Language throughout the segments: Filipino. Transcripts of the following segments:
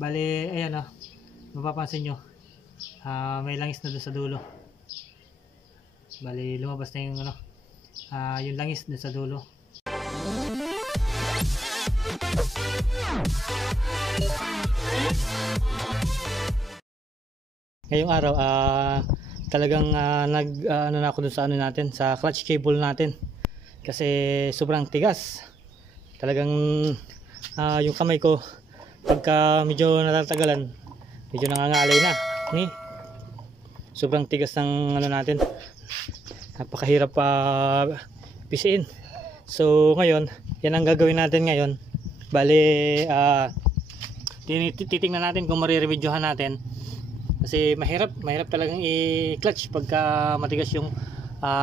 Bali, ayan o. Mapapansin nyo. May langis na doon sa dulo. Bali, lumabas na yung yung langis doon sa dulo. Ngayong araw, talagang ano na ako dun sa natin, sa clutch cable natin. Kasi sobrang tigas. Talagang yung kamay ko pagka medyo natatagalan, medyo nangangalay na. Sobrang tigas ng natin. Napakahirap pisiin. So ngayon, yan ang gagawin natin ngayon. Bali, titingnan natin kung mariremedyohan natin. Kasi mahirap talagang i-clutch pagka matigas yung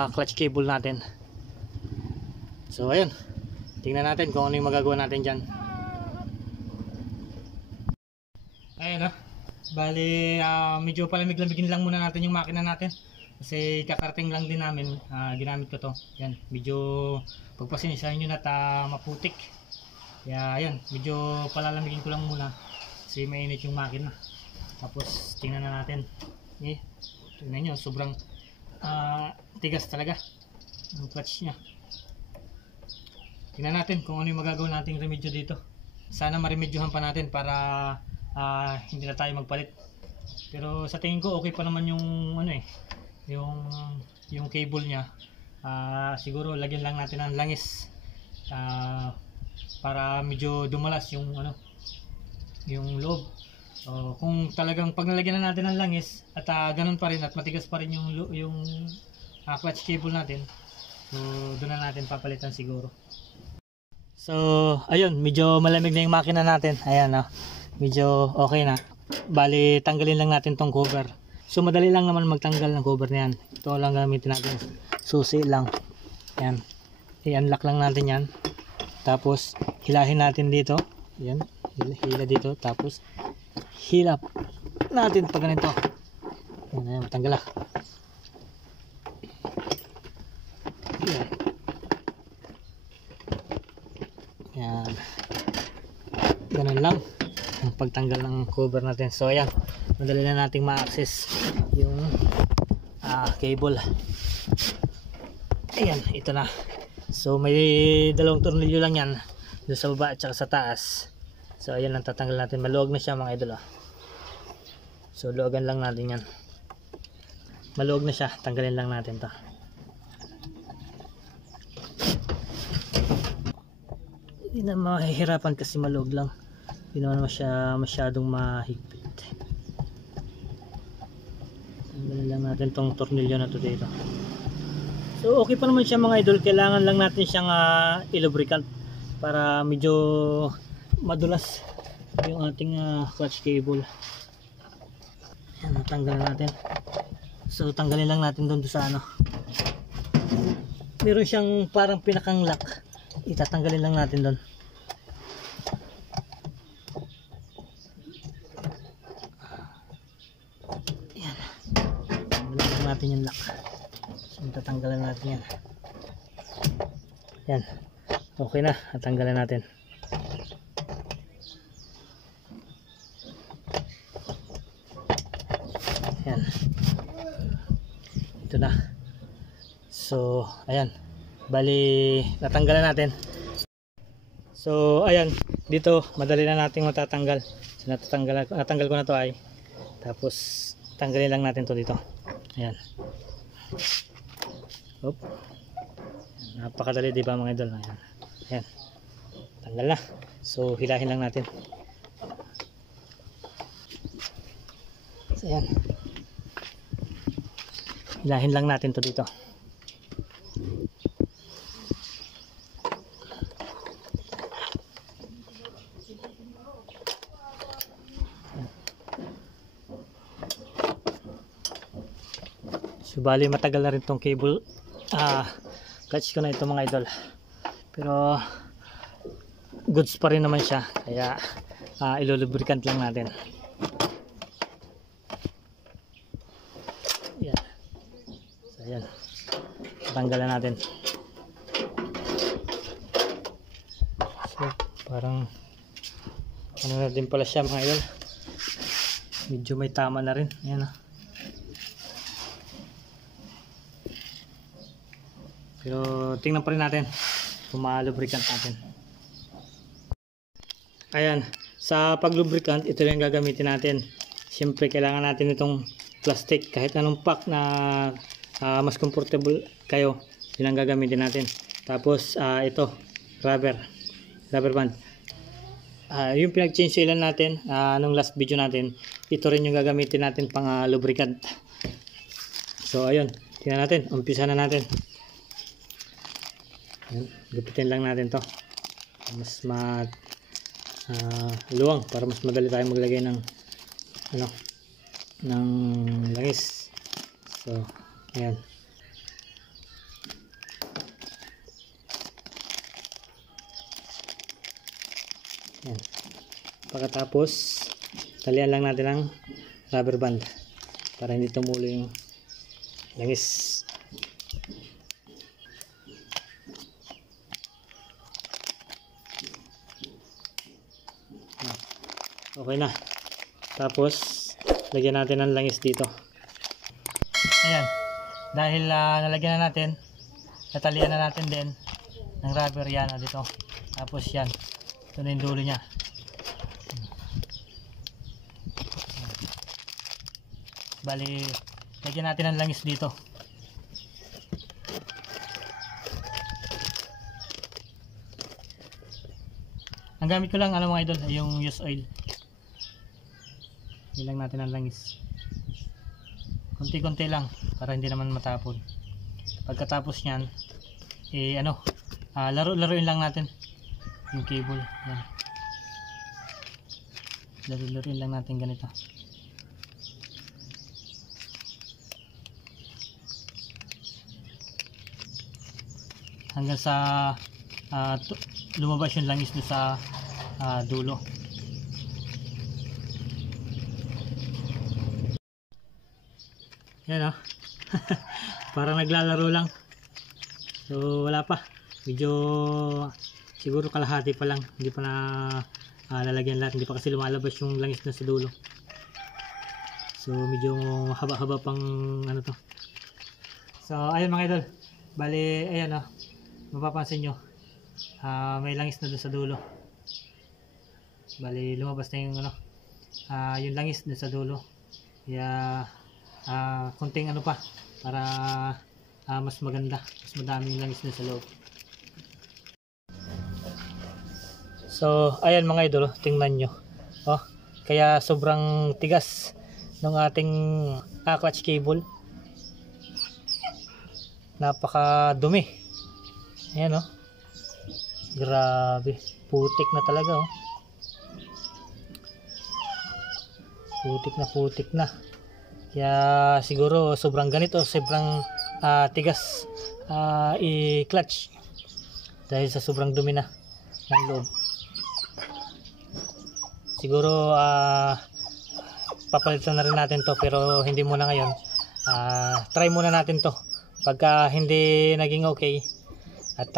clutch cable natin. So ayun, tingnan natin kung ano yung magagawa natin dyan. Ayun bali, medyo palamig-lamigin lang muna natin yung makina natin. Kasi kakarating lang din namin, ginamit ko to. Yan, medyo pagpasensyahan nyo na maputik. Kaya ayan, medyo palalamigin ko lang muna kasi mainit yung makina. Tapos tingnan na natin. Tingnan nyo, sobrang tigas talaga ang clutch nya. Tingnan natin kung ano yung magagawa nating remedyo dito. Sana maremedyohan pa natin para hindi na tayo magpalit. Pero sa tingin ko okay pa naman yung yung cable nya. Siguro lagyan lang natin ng langis para medyo dumalas yung yung loob. Kung talagang pag nalagyan na natin ng langis at ganun pa rin at matigas pa rin yung clutch cable natin, so doon na natin papalitan siguro. So ayun, medyo malamig na yung makina natin. Ayan medyo okay na. Bali, tanggalin lang natin tong cover. So madali lang naman magtanggal ng cover na yan. Ito lang gamitin natin, susi lang. Yan, i-unlock lang natin yan. Tapos hilahin natin dito. Yan, hila dito. Tapos hilap natin pag ganito. Yan, matanggal yan. Yan, ganun lang ang pagtanggal ng cover natin. So ayan, madali na nating ma-access yung cable. Ayan, ito na. So may dalawang tornilyo lang yan, doon sa baba at saka sa taas. So ayan lang, tatanggal natin. Maluwag na siya mga idol. So luwagan lang natin yan. Maluwag na siya, tanggalin lang natin to. Hindi na mahihirapan kasi maluwag lang. Hindi naman masyadong mahigpit. Tanggalin lang natin tong tornilyo na to dito. So okay pa naman siya mga idol. Kailangan lang natin siyang i-lubricant para medyo madulas yung ating clutch cable. Yan, natanggal natin. So tanggalin lang natin doon sa meron siyang parang pinakang lock. Itatanggalin lang natin doon. Yan, tanggalin lang natin yung lock. So tatanggalan natin yan. Yan, okay na, natanggalan natin. Yan, ito na. So ayan, bali natanggalan natin. So ayan, dito madali na nating matatanggal. So natanggal ko na to ay. Tapos tanggalin lang natin to dito. Ayan. Oop. Napakadali, di ba mga idol? Ayan. Ayan, tanggal na. So hilahin lang natin. So ayan, hilahin lang natin to dito. So bali matagal na rin tong cable clutch ko na ito mga idol, pero goods pa rin naman siya, kaya ilulubricant lang natin. Yan. So yan, tanggalan natin. So parang ano na din pala siya mga idol. Medyo may tama na rin. Ayan ah. Pero tingnan pa rin natin kung ma-lubricant natin. Ayan, sa pag-lubricant, ito lang gagamitin natin. Siyempre kailangan natin itong plastic. Kahit anong pack na mas comfortable kayo, yun ang gagamitin natin. Tapos ito, rubber band. Yung pinag-change oilan natin nung last video natin, ito rin yung gagamitin natin pang lubricant. So ayun, tingnan natin, umpisa na natin. Ayan, gupitin lang natin to mas luwang para mas madali tayo maglagay ng ng langis. So ayan. Ayan. Pagkatapos talian lang natin ang rubber band para hindi tumulo yung langis. Okay na. Tapos lagyan natin ng langis dito. Ayan. Dahil nalagyan na natin, natalian na natin din ng rubber yan dito. Tapos yan. Ito na yung dulo niya. Bali, lagyan natin ng langis dito. Ang gamit ko lang mga idol ay yung used oil. Ilang natin ang langis. Konti-konti lang para hindi naman matapon. Pagkatapos niyan, laro-laruin lang natin yung cable. Yan. Laro-laruin lang natin ganito. Hanggang sa lumabas yung langis doon sa dulo. Yan parang naglalaro lang. So wala pa. Medyo siguro kalahati pa lang. Hindi pa na lalagyan lahat. Hindi pa kasi lumalabas yung langis na sa dulo. So medyo haba-haba pang to. So ayun mga idol. Bali ayan mapapansin nyo. May langis na doon sa dulo. Bali lumabas na yung yung langis doon sa dulo. Kaya konting pa para mas maganda, mas madaming langis na sa loob. So ayan mga idol, tingnan nyo kaya sobrang tigas ng ating clutch cable. Napaka dumi. Ayan grabe, putik na talaga putik na. Kaya siguro sobrang ganito, sobrang tigas i-clutch dahil sa sobrang dumi na ng loob. Siguro papalitan na rin natin to, pero hindi muna ngayon. Try muna natin to. Pagka hindi naging okay at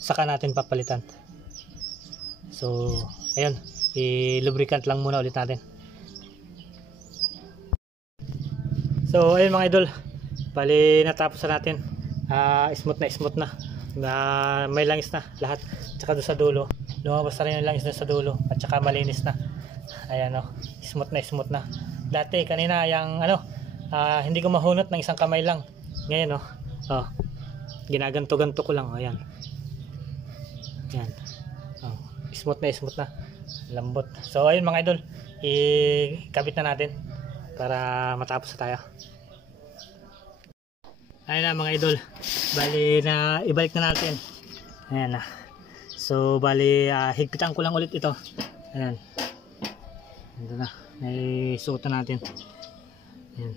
saka natin papalitan. So ayun, i-lubricant lang muna ulit natin. So ayun mga idol, bali natapos na natin. Smooth na. May langis na lahat. Tsaka doon sa dulo, lumabas na rin yung langis doon sa dulo. At tsaka malinis na. Ayan smooth na. Dati kanina yung hindi ko mahunot ng isang kamay lang. Ngayon ginaganto-ganto ko lang. Ayan. Yan. Smooth na. Lambot. So ayun mga idol, ikabit na natin para matapos na tayo. Ayun na mga idol, bali na ibalik na natin. Ayan na. So bali higpitan ko lang ulit ito. Ayan. Ito na, naisuot na natin. Ayan.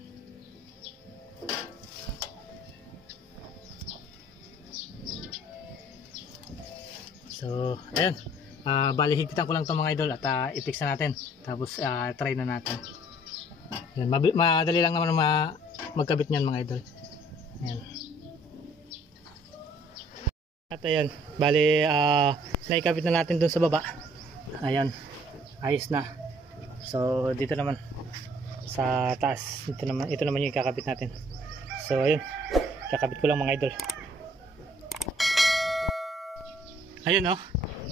So ayan, bali higpitan ko lang ito mga idol at i-fix na natin. Tapos try na natin. Ayan, madali lang naman magkabit niyan mga idol. Ayan. At ayan, bali naikabit na natin dun sa baba. Ayan, ayos na. So dito naman sa taas, ito naman yung ikakabit natin. So ayun, kakabit ko lang mga idol. Ayun oh,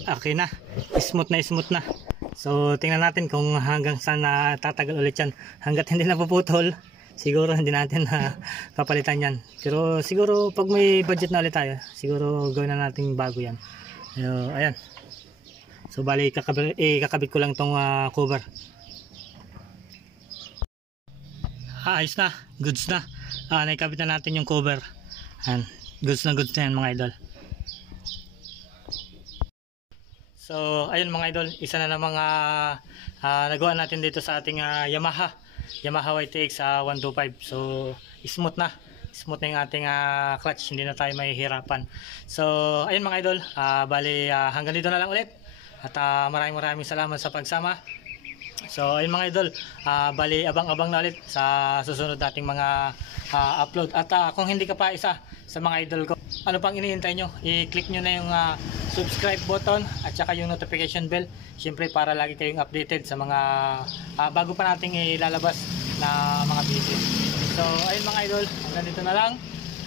okay na, smooth na. So tingnan natin kung hanggang saan na tatagal ulit yan. Hanggat hindi napuputol, siguro hindi natin na papalitan yan. Pero siguro pag may budget na ulit tayo, siguro gawin na natin bago yan. Ayan. So bali kakabit ko lang tong cover. Ayos na, goods na. Naikabit na natin yung cover. Ayan, goods na yan mga idol. So ayun mga idol, isa na ng mga nagawa natin dito sa ating Yamaha YTX 125. So smooth na yung ating clutch, hindi na tayo mahihirapan. So ayun mga idol, bali hanggang dito na lang ulit. At maraming salamat sa pagsama. So ayun mga idol, bali abang-abang na ulit sa susunod nating mga upload. At kung hindi ka pa isa sa mga idol ko, ano pang iniintay nyo? I-click nyo na yung subscribe button at saka yung notification bell, syempre para lagi kayong updated sa mga bago pa nating ilalabas na mga video. So ayun mga idol, hanggang dito na lang.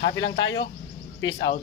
Happy lang tayo. Peace out.